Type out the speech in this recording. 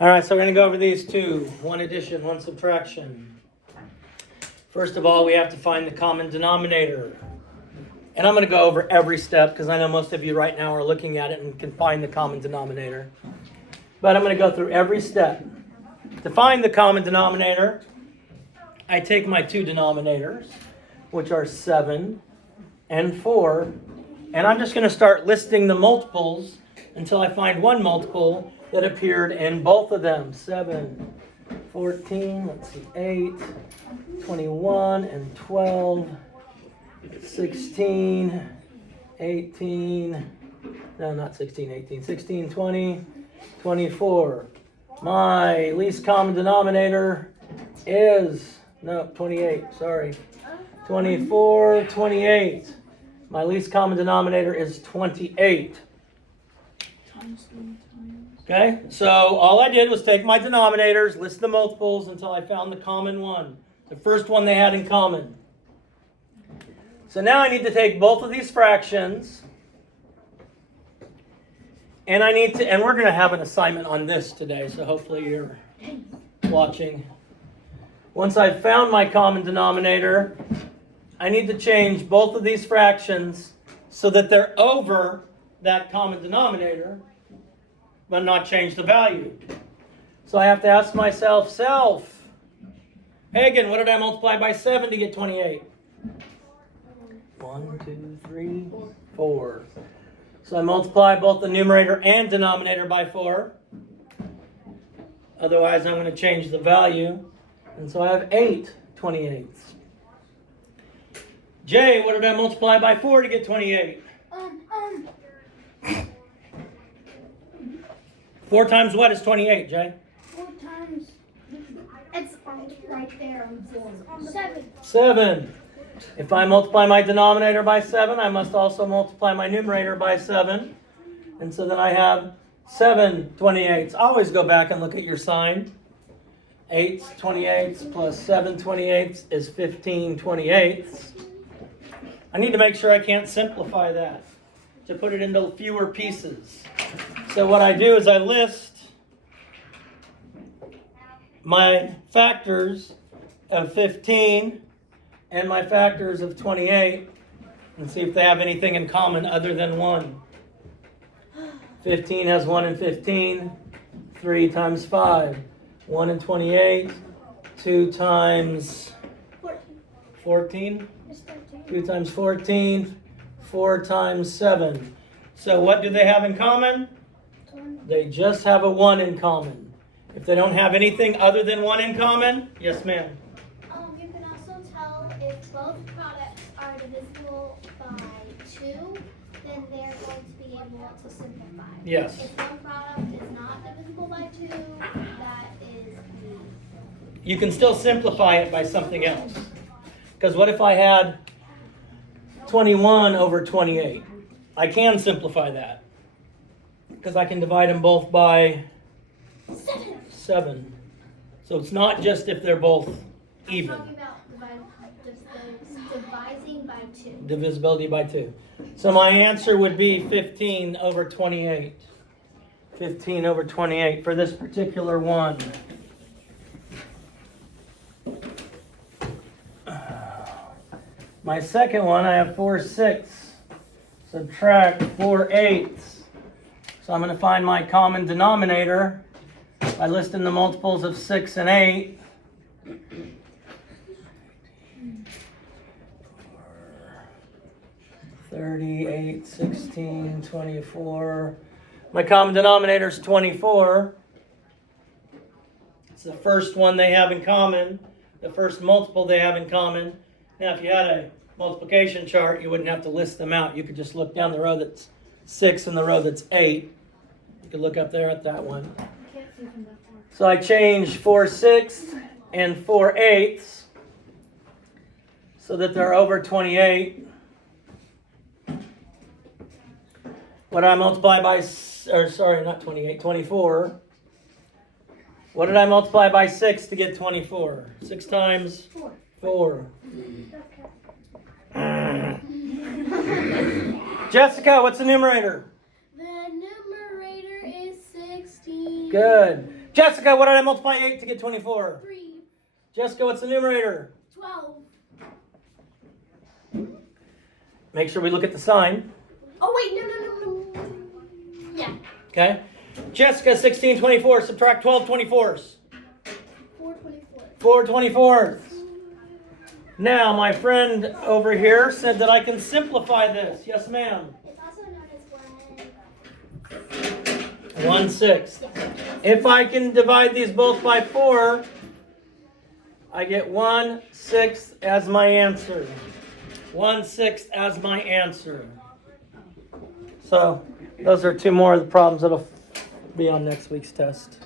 All right, so we're going to go over these two. One addition, one subtraction. First of all, we have to find the common denominator. And I'm going to go over every step because I know most of you right now are looking at it and can find the common denominator. But I'm going to go through every step. To find the common denominator, I take my two denominators, which are 7 and 4, and I'm just going to start listing the multiples until I find one multiple that appeared in both of them. 7, 14, let's see, 8, 21, and 12, 16, 18, no, not 16, 18, 16, 20, 24. My least common denominator is, no, 28, sorry. 24, 28. My least common denominator is 28. Okay, so all I did was take my denominators, list the multiples until I found the common one. The first one they had in common. So now I need to take both of these fractions, and we're going to have an assignment on this today, so hopefully you're watching. Once I've found my common denominator, I need to change both of these fractions so that they're over that common denominator, but not change the value. So I have to ask myself, Hagen, what did I multiply by 7 to get 28? 1, 2, 3, 4. So I multiply both the numerator and denominator by 4. Otherwise, I'm going to change the value. And so I have 8 28ths. Jay, what did I multiply by 4 to get 28? 4 times what is 28, Jay? 4 times, it's right there on 7. 7. If I multiply my denominator by 7, I must also multiply my numerator by 7. And so then I have 7 28ths. Always go back and look at your sign. 8 28ths plus 7 28ths is 15 28ths. I need to make sure I can't simplify that to put it into fewer pieces. So what I do is I list my factors of 15 and my factors of 28 and see if they have anything in common other than 1. 15 has 1 and 15, 3 times 5, 1 and 28, 2 times 14, 2 times 14, 4 times 7. So what do they have in common? They just have a 1 in common. If they don't have anything other than 1 in common, yes ma'am. You can also tell if both products are divisible by 2, then they're going to be able to simplify. Yes. If one product is not divisible by 2, that is You can still simplify it by something else. Because what if I had 21 over 28? I can simplify that. Because I can divide them both by 7. So it's not just if they're both even. I'm talking about dividing by 2. Divisibility by 2. So my answer would be 15 over 28. 15 over 28 for this particular one. My second one, I have 4 6. Subtract 4 8. So I'm going to find my common denominator by listing the multiples of 6 and 8. 38, 16, 24. My common denominator is 24. It's the first one they have in common, the first multiple they have in common. Now, if you had a multiplication chart, you wouldn't have to list them out. You could just look down the row that's 6 and the row that's 8. You could look up there at that one. So I changed 4 6 and 4 8 so that they're over 28. What did I multiply by, not 28, 24. What did I multiply by 6 to get 24? 6 times 4. Jessica, what's the numerator? The numerator is 16. Good. Jessica, what did I multiply 8 to get 24? 3, Jessica, what's the numerator? 12. Make sure we look at the sign. Oh wait, no. Yeah. Okay. Jessica, 16 24. Subtract 12 24s. 424. 4 24s. Now, my friend over here said that I can simplify this. Yes, ma'am. It's also known as 1/6. If I can divide these both by 4, I get 1/6 as my answer. 1/6 as my answer. So, those are two more of the problems that'll be on next week's test.